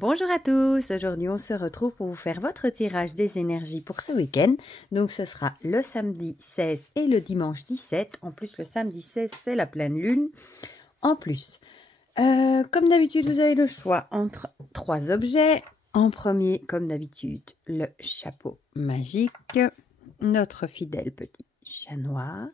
Bonjour à tous, aujourd'hui on se retrouve pour vous faire votre tirage des énergies pour ce week-end. Donc ce sera le samedi 16 et le dimanche 17. En plus le samedi 16 c'est la pleine lune. En plus, comme d'habitude vous avez le choix entre 3 objets. En premier, comme d'habitude, le chapeau magique, notre fidèle petit chat noir.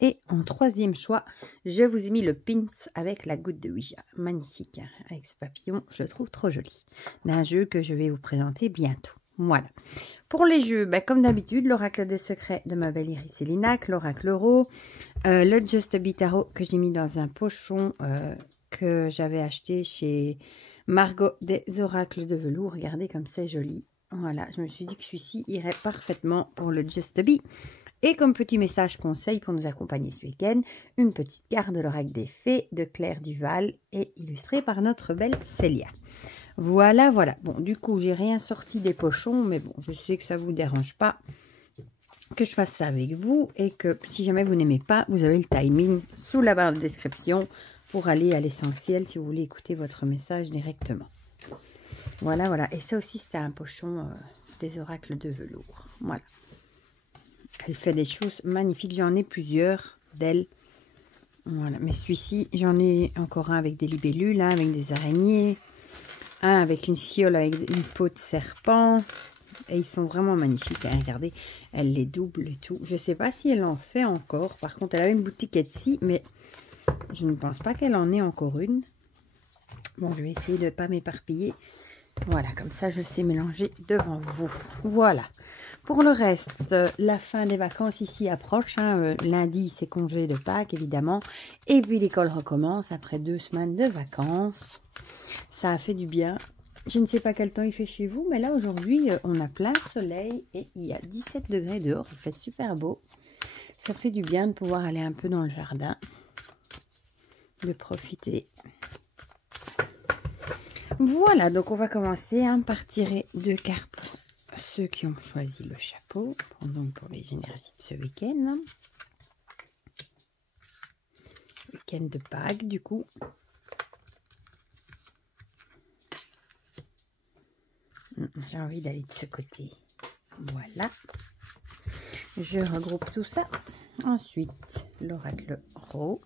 Et en troisième choix, je vous ai mis le pins avec la goutte de Ouija. Magnifique, hein, avec ce papillon, je le trouve trop joli. D'un jeu que je vais vous présenter bientôt. Voilà. Pour les jeux, comme d'habitude, l'oracle des secrets de ma belle Iris Elinac, l'oracle euro, le Just a Bit Tarot que j'ai mis dans un pochon que j'avais acheté chez Margot des oracles de velours. Regardez comme c'est joli. Voilà, je me suis dit que celui-ci irait parfaitement pour le Just a Bit. Et comme petit message conseil pour nous accompagner ce week-end, une petite carte de l'oracle des fées de Claire Duval et illustrée par notre belle Célia. Voilà, voilà. Bon, du coup, j'ai rien sorti des pochons, mais bon, je sais que ça ne vous dérange pas que je fasse ça avec vous et que si jamais vous n'aimez pas, vous avez le timing sous la barre de description pour aller à l'essentiel si vous voulez écouter votre message directement. Voilà, voilà. Et ça aussi, c'était un pochon des oracles de velours. Voilà. Elle fait des choses magnifiques. J'en ai plusieurs d'elle. Voilà. Mais celui-ci, j'en ai encore un avec des libellules, un avec des araignées, un avec une fiole avec une peau de serpent. Et ils sont vraiment magnifiques. Hein. Regardez, elle les double et tout. Je ne sais pas si elle en fait encore. Par contre, elle avait une boutique Etsy, mais je ne pense pas qu'elle en ait encore une. Bon, je vais essayer de ne pas m'éparpiller. Voilà, comme ça, je sais mélanger devant vous. Voilà. Pour le reste, la fin des vacances ici approche. Hein. Lundi, c'est congé de Pâques, évidemment. Et puis, l'école recommence après 2 semaines de vacances. Ça a fait du bien. Je ne sais pas quel temps il fait chez vous, mais là, aujourd'hui, on a plein soleil et il y a 17 degrés dehors. Il fait super beau. Ça fait du bien de pouvoir aller un peu dans le jardin, de profiter. Voilà, donc on va commencer par tirer 2 cartes pour ceux qui ont choisi le chapeau, donc pour les énergies de ce week-end. Week-end de Pâques, du coup. J'ai envie d'aller de ce côté. Voilà. Je regroupe tout ça. Ensuite, l'oracle rose.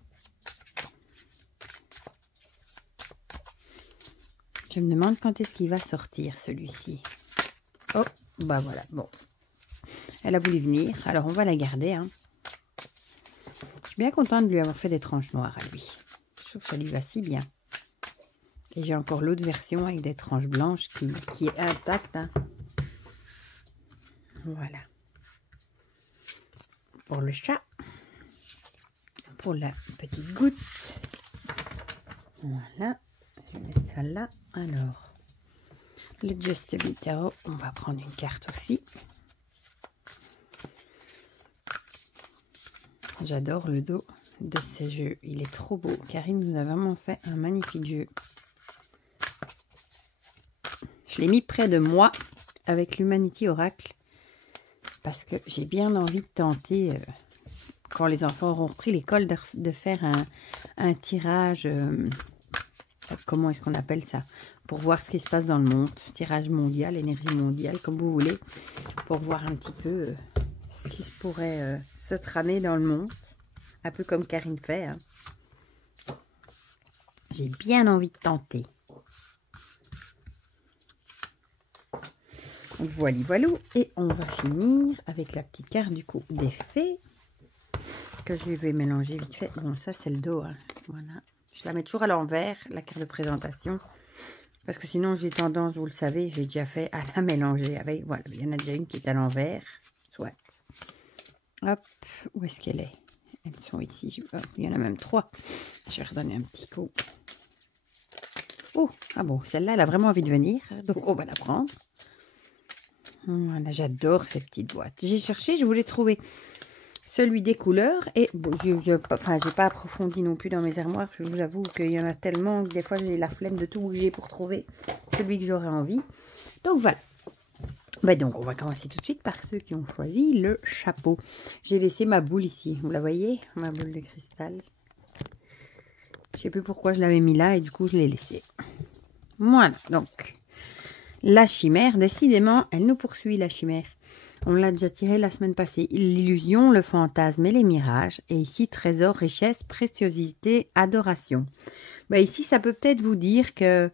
Je me demande quand est-ce qu'il va sortir, celui-ci. Oh, bah voilà, bon. Elle a voulu venir, alors on va la garder. Hein. Je suis bien contente de lui avoir fait des tranches noires à lui. Je trouve que ça lui va si bien. Et j'ai encore l'autre version avec des tranches blanches qui est intacte. Hein. Voilà. Pour le chat. Pour la petite goutte. Voilà. Je vais mettre ça là. Alors, le Just a Bit Tarot, on va prendre une carte aussi. J'adore le dos de ces jeux. Il est trop beau. Karine nous a vraiment fait un magnifique jeu. Je l'ai mis près de moi avec l'Humanity Oracle parce que j'ai bien envie de tenter, quand les enfants auront repris l'école, de faire un tirage, comment est-ce qu'on appelle ça, pour voir ce qui se passe dans le monde. Tirage mondial, énergie mondiale, comme vous voulez, pour voir un petit peu ce qui se pourrait se tramer dans le monde. Un peu comme Karine fait. Hein. J'ai bien envie de tenter. Voilà, voilà. Et on va finir avec la petite carte du coup des fées. Que je vais mélanger vite fait. Bon, ça c'est le dos. Hein. Voilà. Je la mets toujours à l'envers, la carte de présentation. Parce que sinon j'ai tendance, vous le savez, j'ai déjà fait à la mélanger avec. Voilà, il y en a déjà une qui est à l'envers. Soit. Hop, où est-ce qu'elle est? Elles sont ici. Oh, il y en a même 3. Je vais redonner un petit coup. Oh, ah bon, celle-là, elle a vraiment envie de venir. Donc, on va la prendre. Voilà, j'adore ces petites boîtes. J'ai cherché, je voulais trouver celui des couleurs. Et bon, j'ai pas approfondi non plus dans mes armoires. Je vous avoue qu'il y en a tellement que des fois, j'ai la flemme de tout bouger pour trouver celui que j'aurais envie. Donc, voilà. Donc, on va commencer tout de suite par ceux qui ont choisi le chapeau. J'ai laissé ma boule ici. Vous la voyez? Ma boule de cristal. Je sais plus pourquoi je l'avais mis là et du coup, je l'ai laissée. Voilà, donc la chimère, décidément, elle nous poursuit, la chimère. On l'a déjà tiré la semaine passée. L'illusion, le fantasme et les mirages. Et ici, trésor, richesse, préciosité, adoration. Bah ici, ça peut peut-être vous dire que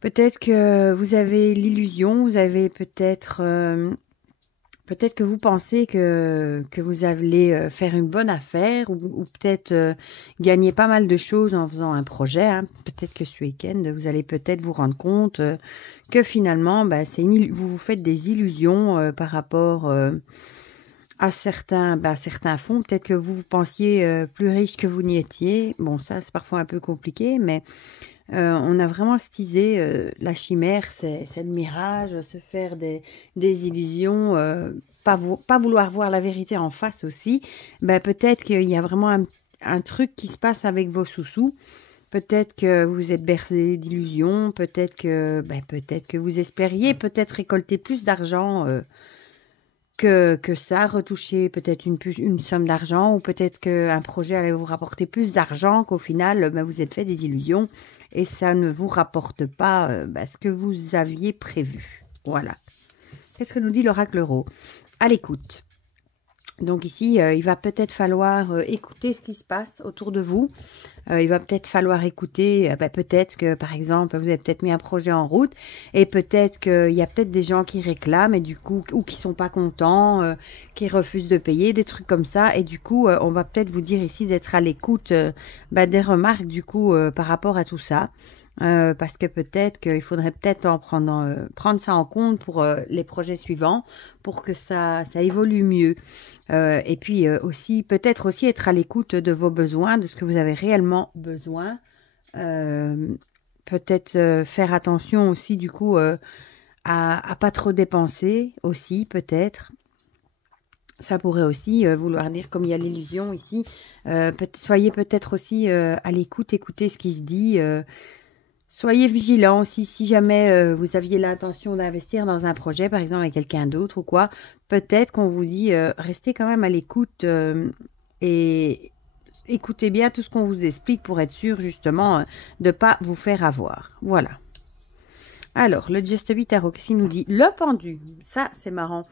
peut-être que vous avez l'illusion, vous avez peut-être peut-être que vous pensez que vous allez faire une bonne affaire ou peut-être gagner pas mal de choses en faisant un projet. Hein. Peut-être que ce week-end, vous allez peut-être vous rendre compte que finalement, bah, vous vous faites des illusions par rapport à certains fonds. Peut-être que vous pensiez plus riche que vous n'y étiez. Bon, ça, c'est parfois un peu compliqué, mais on a vraiment stisé la chimère, c'est le mirage, se faire des illusions, pas vouloir voir la vérité en face aussi. Ben, peut-être qu'il y a vraiment un truc qui se passe avec vos sous-sous. Peut-être que vous êtes bercé d'illusions, peut-être que vous espériez peut-être récolter plus d'argent que ça, retoucher peut-être une somme d'argent ou peut-être qu'un projet allait vous rapporter plus d'argent qu'au final, ben, vous êtes fait des illusions et ça ne vous rapporte pas ce que vous aviez prévu. Voilà. Qu'est-ce que nous dit l'oracle Euro? À l'écoute. Donc ici, il va peut-être falloir écouter ce qui se passe autour de vous. Il va peut-être falloir écouter, peut-être que par exemple, vous avez peut-être mis un projet en route et peut-être qu'il y a peut-être des gens qui réclament et du coup, ou qui sont pas contents, qui refusent de payer, des trucs comme ça. Et du coup, on va peut-être vous dire ici d'être à l'écoute des remarques du coup par rapport à tout ça. Parce que peut-être qu'il faudrait peut-être en prendre ça en compte pour les projets suivants, pour que ça évolue mieux. Et puis aussi, peut-être aussi être à l'écoute de vos besoins, de ce que vous avez réellement besoin. Peut-être faire attention aussi du coup à pas trop dépenser aussi, peut-être. Ça pourrait aussi vouloir dire, comme il y a l'illusion ici, soyez peut-être aussi à l'écoute, écoutez ce qui se dit. Soyez vigilants aussi, si jamais vous aviez l'intention d'investir dans un projet, par exemple avec quelqu'un d'autre ou quoi, peut-être qu'on vous dit restez quand même à l'écoute et écoutez bien tout ce qu'on vous explique pour être sûr justement de ne pas vous faire avoir. Voilà. Alors, le Just Be Tarot, qu'est-ce qu'il nous dit? Le pendu, ça c'est marrant.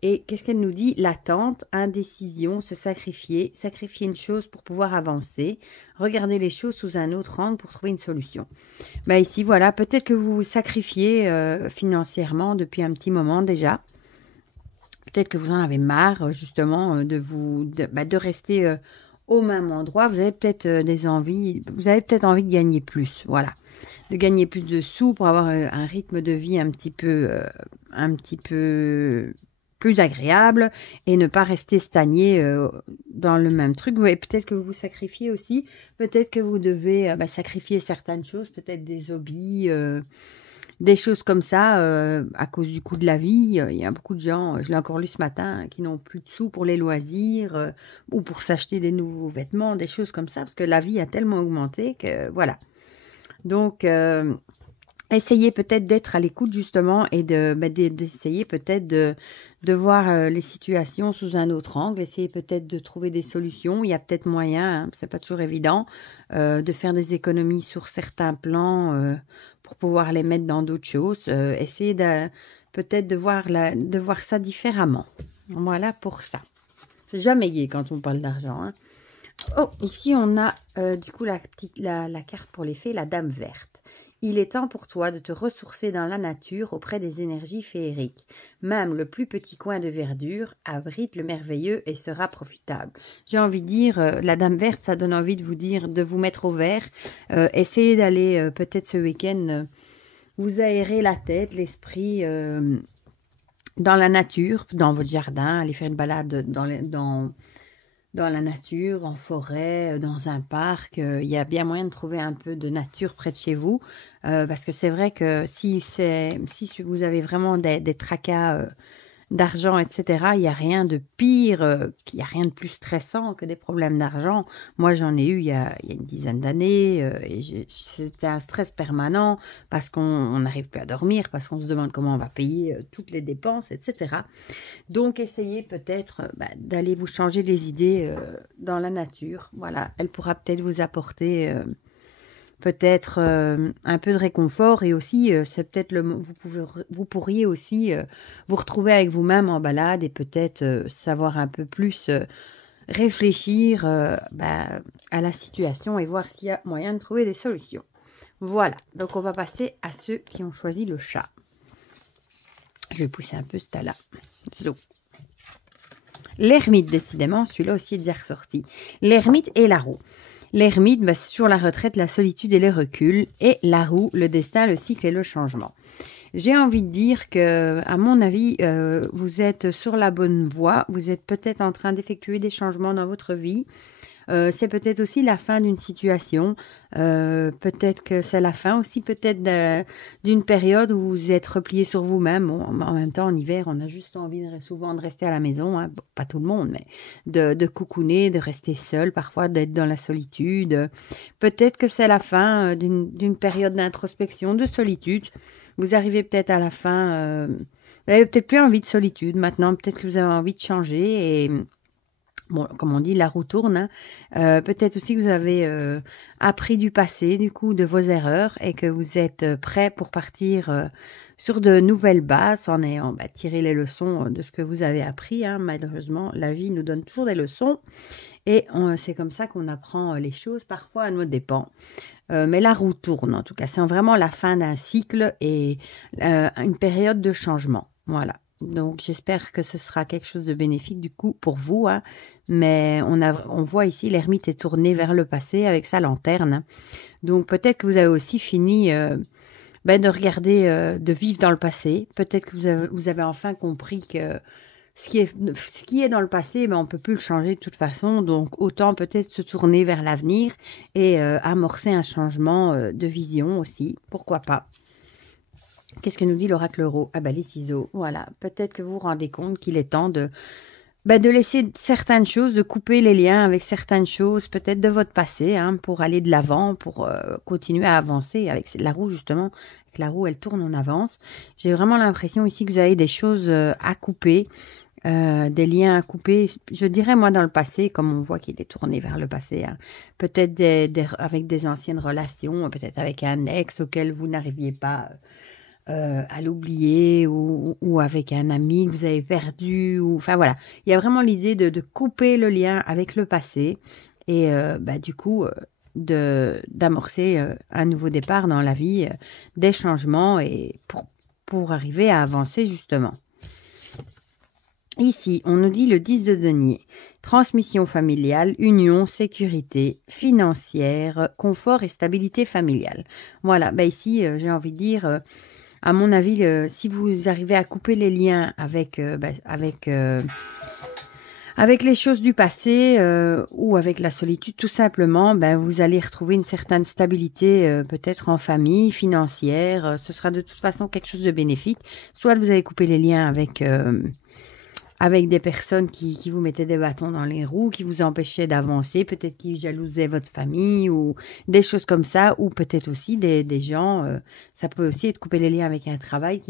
Et qu'est-ce qu'elle nous dit? L'attente, indécision, se sacrifier, sacrifier une chose pour pouvoir avancer, regarder les choses sous un autre angle pour trouver une solution. Bah ici, voilà, peut-être que vous vous sacrifiez financièrement depuis un petit moment déjà. Peut-être que vous en avez marre justement de rester au même endroit. Vous avez peut-être vous avez peut-être envie de gagner plus, voilà. De gagner plus de sous pour avoir un rythme de vie un petit peu plus agréable et ne pas rester stagné dans le même truc. Et peut-être que vous vous sacrifiez aussi. Peut-être que vous devez sacrifier certaines choses, peut-être des hobbies, des choses comme ça à cause du coût de la vie. Il y a beaucoup de gens, je l'ai encore lu ce matin, qui n'ont plus de sous pour les loisirs ou pour s'acheter des nouveaux vêtements, des choses comme ça, parce que la vie a tellement augmenté que voilà. Donc, essayez peut-être d'être à l'écoute justement et d'essayer peut-être de voir les situations sous un autre angle. Essayez peut-être de trouver des solutions. Il y a peut-être moyen, hein, c'est pas toujours évident, de faire des économies sur certains plans pour pouvoir les mettre dans d'autres choses. Essayez peut-être de voir ça différemment. Voilà pour ça. C'est jamais gai quand on parle d'argent. Hein. Oh, ici on a du coup la carte pour les fées, la dame verte. Il est temps pour toi de te ressourcer dans la nature auprès des énergies féeriques. Même le plus petit coin de verdure abrite le merveilleux et sera profitable. J'ai envie de dire, la dame verte, ça donne envie de vous dire, de vous mettre au vert. Essayez d'aller peut-être ce week-end vous aérer la tête, l'esprit dans la nature, dans votre jardin, aller faire une balade dans la nature, en forêt, dans un parc. Il y a bien moyen de trouver un peu de nature près de chez vous. Parce que c'est vrai que si vous avez vraiment des tracas d'argent, etc., il n'y a rien de pire, il n'y a rien de plus stressant que des problèmes d'argent. Moi, j'en ai eu il y a une dizaine d'années et c'était un stress permanent parce qu'on n'arrive plus à dormir, parce qu'on se demande comment on va payer toutes les dépenses, etc. Donc, essayez peut-être d'aller vous changer les idées dans la nature. Voilà, elle pourra peut-être vous apporter peut-être un peu de réconfort et aussi c'est peut-être vous pourriez aussi vous retrouver avec vous-même en balade et peut-être savoir un peu plus réfléchir à la situation et voir s'il y a moyen de trouver des solutions. Voilà, donc on va passer à ceux qui ont choisi le chat. Je vais pousser un peu ce tas-là. L'ermite, décidément, celui-là aussi est déjà ressorti. L'ermite et la roue. L'ermite, c'est sur la retraite, la solitude et le recul. Et la roue, le destin, le cycle et le changement. J'ai envie de dire que, à mon avis, vous êtes sur la bonne voie. Vous êtes peut-être en train d'effectuer des changements dans votre vie. C'est peut-être aussi la fin d'une situation. Peut-être que c'est la fin aussi peut-être d'une période où vous êtes replié sur vous-même. Bon, en même temps, en hiver, on a juste envie souvent de rester à la maison. Hein. Bon, pas tout le monde, mais de coucouner, de rester seul, parfois d'être dans la solitude. Peut-être que c'est la fin d'une période d'introspection, de solitude. Vous arrivez peut-être à la fin. Vous n'avez peut-être plus envie de solitude. Maintenant, peut-être que vous avez envie de changer et... Bon, comme on dit, la roue tourne. Hein. Peut-être aussi que vous avez appris du passé, du coup, de vos erreurs et que vous êtes prêt pour partir sur de nouvelles bases en ayant tiré les leçons de ce que vous avez appris. Hein. Malheureusement, la vie nous donne toujours des leçons et c'est comme ça qu'on apprend les choses, parfois à nos dépens. Mais la roue tourne, en tout cas. C'est vraiment la fin d'un cycle et une période de changement. Voilà. Donc, j'espère que ce sera quelque chose de bénéfique du coup pour vous. Hein. Mais on voit ici l'ermite est tourné vers le passé avec sa lanterne. Donc, peut-être que vous avez aussi fini de regarder, de vivre dans le passé. Peut-être que vous avez enfin compris que ce qui est dans le passé, on ne peut plus le changer de toute façon. Donc, autant peut-être se tourner vers l'avenir et amorcer un changement de vision aussi. Pourquoi pas? Qu'est-ce que nous dit l'oracle Euro? Les ciseaux. Voilà. Peut-être que vous vous rendez compte qu'il est temps de laisser certaines choses, de couper les liens avec certaines choses, peut-être de votre passé, hein, pour aller de l'avant, pour continuer à avancer. Avec la roue, justement, avec la roue, elle tourne, on avance. J'ai vraiment l'impression ici que vous avez des choses à couper, des liens à couper. Je dirais, moi, dans le passé, comme on voit qu'il est tourné vers le passé, hein, peut-être avec des anciennes relations, peut-être avec un ex auquel vous n'arriviez pas... à l'oublier ou avec un ami que vous avez perdu. Enfin voilà, il y a vraiment l'idée de couper le lien avec le passé et du coup d'amorcer un nouveau départ dans la vie, des changements et pour arriver à avancer justement. Ici, on nous dit le 10 de denier. Transmission familiale, union, sécurité financière, confort et stabilité familiale. Voilà, ici, j'ai envie de dire... à mon avis, si vous arrivez à couper les liens avec les choses du passé ou avec la solitude, tout simplement, vous allez retrouver une certaine stabilité, peut-être en famille, financière. Ce sera de toute façon quelque chose de bénéfique. Soit vous avez coupé les liens avec des personnes qui vous mettaient des bâtons dans les roues, qui vous empêchaient d'avancer, peut-être qui jalousaient votre famille ou des choses comme ça, ou peut-être aussi des gens, ça peut aussi être couper les liens avec un travail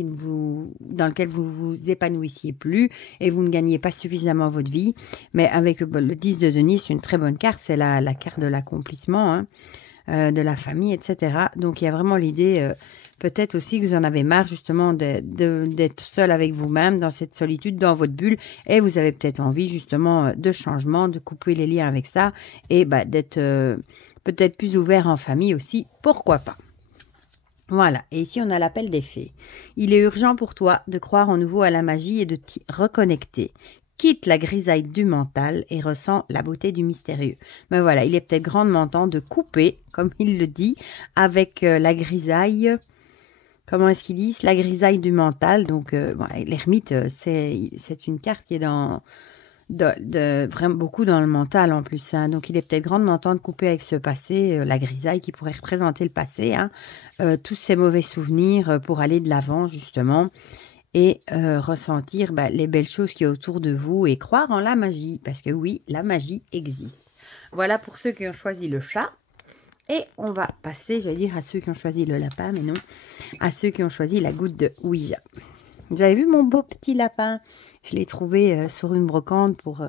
dans lequel vous vous épanouissiez plus et vous ne gagnez pas suffisamment votre vie. Mais avec le 10 de denier, c'est une très bonne carte, c'est la carte de l'accomplissement, hein, de la famille, etc. Donc il y a vraiment l'idée... peut-être aussi que vous en avez marre justement d'être seul avec vous-même dans cette solitude, dans votre bulle et vous avez peut-être envie justement de changement, de couper les liens avec ça et d'être peut-être plus ouvert en famille aussi, pourquoi pas. Voilà, et ici on a l'appel des fées. Il est urgent pour toi de croire en nouveau à la magie et de t'y reconnecter. Quitte la grisaille du mental et ressens la beauté du mystérieux. Mais voilà, il est peut-être grandement temps de couper, comme il le dit, avec la grisaille... Comment est-ce qu'ils disent? La grisaille du mental. Donc, l'ermite, c'est une carte qui est vraiment beaucoup dans le mental en plus. Hein. Donc, il est peut-être grandement temps de couper avec ce passé, la grisaille qui pourrait représenter le passé. Hein. Tous ces mauvais souvenirs pour aller de l'avant, justement. Et ressentir les belles choses qui y a autour de vous et croire en la magie. Parce que oui, la magie existe. Voilà pour ceux qui ont choisi le chat. Et on va passer, j'allais dire, à ceux qui ont choisi le lapin, mais non, à ceux qui ont choisi la goutte de Ouija. Vous avez vu mon beau petit lapin? Je l'ai trouvé sur une brocante pour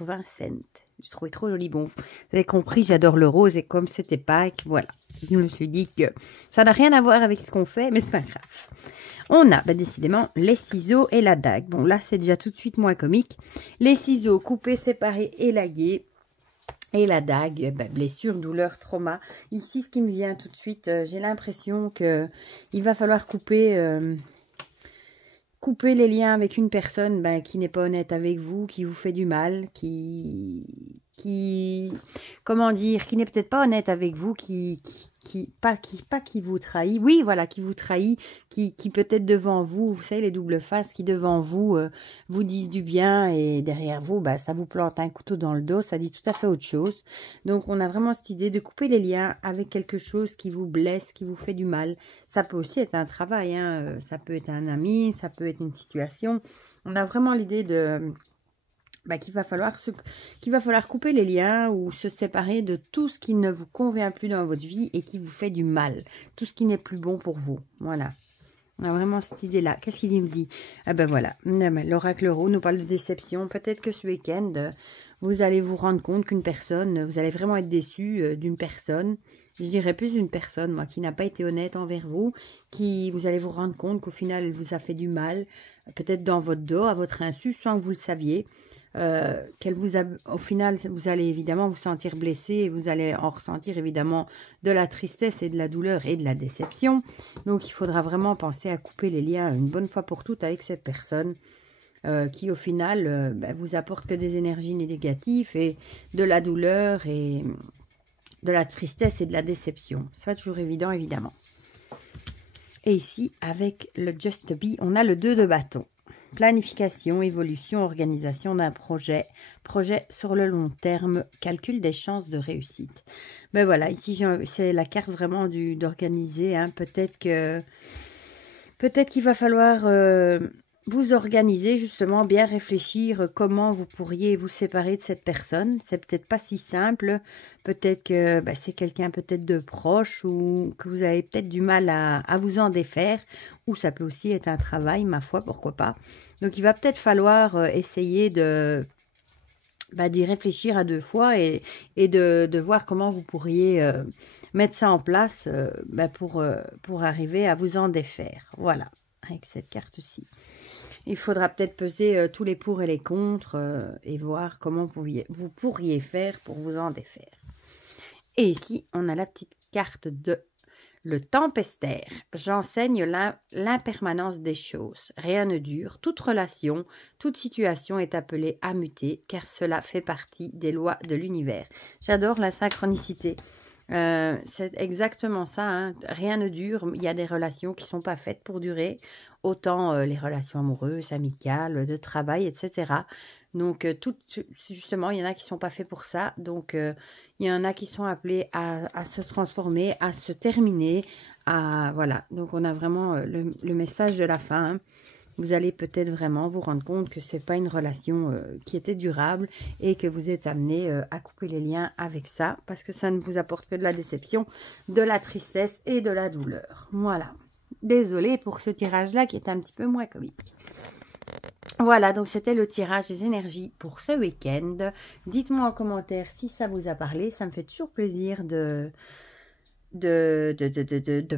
20 cents. Je trouvais trop joli. Bon, vous avez compris, j'adore le rose et comme c'était Pâques, voilà. Je me suis dit que ça n'a rien à voir avec ce qu'on fait, mais c'est pas grave. On a décidément les ciseaux et la dague. Bon, là, c'est déjà tout de suite moins comique. Les ciseaux coupés, séparés, élagués. Et la dague, blessure, douleur, trauma. Ici, ce qui me vient tout de suite, j'ai l'impression que il va falloir couper les liens avec une personne qui n'est pas honnête avec vous, qui vous fait du mal, comment dire, qui n'est peut-être pas honnête avec vous, qui vous trahit, oui, voilà, qui vous trahit, qui peut-être devant vous, vous savez, les doubles faces, qui devant vous, vous disent du bien et derrière vous, ça vous plante un couteau dans le dos, ça dit tout à fait autre chose. Donc, on a vraiment cette idée de couper les liens avec quelque chose qui vous blesse, qui vous fait du mal. Ça peut aussi être un travail, hein, ça peut être un ami, ça peut être une situation. On a vraiment l'idée de... qu'il va falloir couper les liens ou se séparer de tout ce qui ne vous convient plus dans votre vie et qui vous fait du mal. Tout ce qui n'est plus bon pour vous. Voilà. On a vraiment cette idée-là. Qu'est-ce qu'il me dit? Ah ben voilà. L'oracle Euro nous parle de déception. Peut-être que ce week-end, vous allez vous rendre compte qu'une personne, vous allez vraiment être déçu d'une personne. Je dirais plus d'une personne, moi, qui n'a pas été honnête envers vous, vous allez vous rendre compte qu'au final, elle vous a fait du mal, peut-être dans votre dos, à votre insu, sans que vous le saviez. Au final, vous allez évidemment vous sentir blessé et vous allez en ressentir évidemment de la tristesse et de la douleur et de la déception. Donc, il faudra vraiment penser à couper les liens une bonne fois pour toutes avec cette personne qui, au final, vous apporte que des énergies négatives et de la douleur et de la tristesse et de la déception. C'est pas toujours évident, évidemment. Et ici, avec le Just Be, on a le 2 de bâton. Planification, évolution, organisation d'un projet sur le long terme, calcul des chances de réussite. Ben voilà, ici c'est la carte vraiment d'organiser. Hein. Peut-être qu'il va falloir vous organiser, justement, bien réfléchir comment vous pourriez vous séparer de cette personne. C'est peut-être pas si simple. Peut-être que c'est quelqu'un peut-être de proche ou que vous avez peut-être du mal à vous en défaire. Ou ça peut aussi être un travail, ma foi, pourquoi pas. Donc, il va peut-être falloir essayer d'y réfléchir à 2 fois et de voir comment vous pourriez mettre ça en place pour arriver à vous en défaire. Voilà, avec cette carte-ci. Il faudra peut-être peser tous les pour et les contre et voir comment vous pourriez faire pour vous en défaire. Et ici, on a la petite carte de le tempestaire. J'enseigne l'impermanence des choses. Rien ne dure. Toute relation, toute situation est appelée à muter car cela fait partie des lois de l'univers. J'adore la synchronicité. C'est exactement ça, hein. Rien ne dure, il y a des relations qui ne sont pas faites pour durer, autant les relations amoureuses, amicales, de travail, etc. Donc, justement, il y en a qui ne sont pas faits pour ça, donc il y en a qui sont appelés à se transformer, à se terminer, voilà. Donc, on a vraiment le message de la fin, hein. Vous allez peut-être vraiment vous rendre compte que ce n'est pas une relation qui était durable et que vous êtes amené à couper les liens avec ça parce que ça ne vous apporte que de la déception, de la tristesse et de la douleur. Voilà. Désolée pour ce tirage-là qui est un petit peu moins comique. Voilà, donc c'était le tirage des énergies pour ce week-end. Dites-moi en commentaire si ça vous a parlé. Ça me fait toujours plaisir de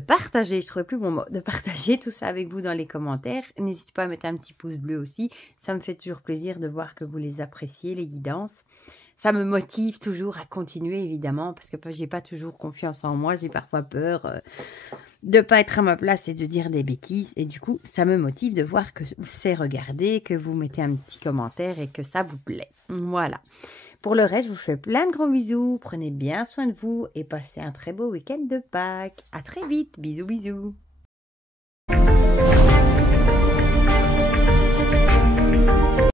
partager, je ne trouvais plus mon mot, de partager tout ça avec vous dans les commentaires. N'hésitez pas à mettre un petit pouce bleu aussi. Ça me fait toujours plaisir de voir que vous les appréciez, les guidances. Ça me motive toujours à continuer, évidemment, parce que j'ai pas toujours confiance en moi. J'ai parfois peur de ne pas être à ma place et de dire des bêtises. Et du coup, ça me motive de voir que vous savez regarder, que vous mettez un petit commentaire et que ça vous plaît. Voilà. Pour le reste, je vous fais plein de gros bisous. Prenez bien soin de vous et passez un très beau week-end de Pâques. À très vite. Bisous, bisous.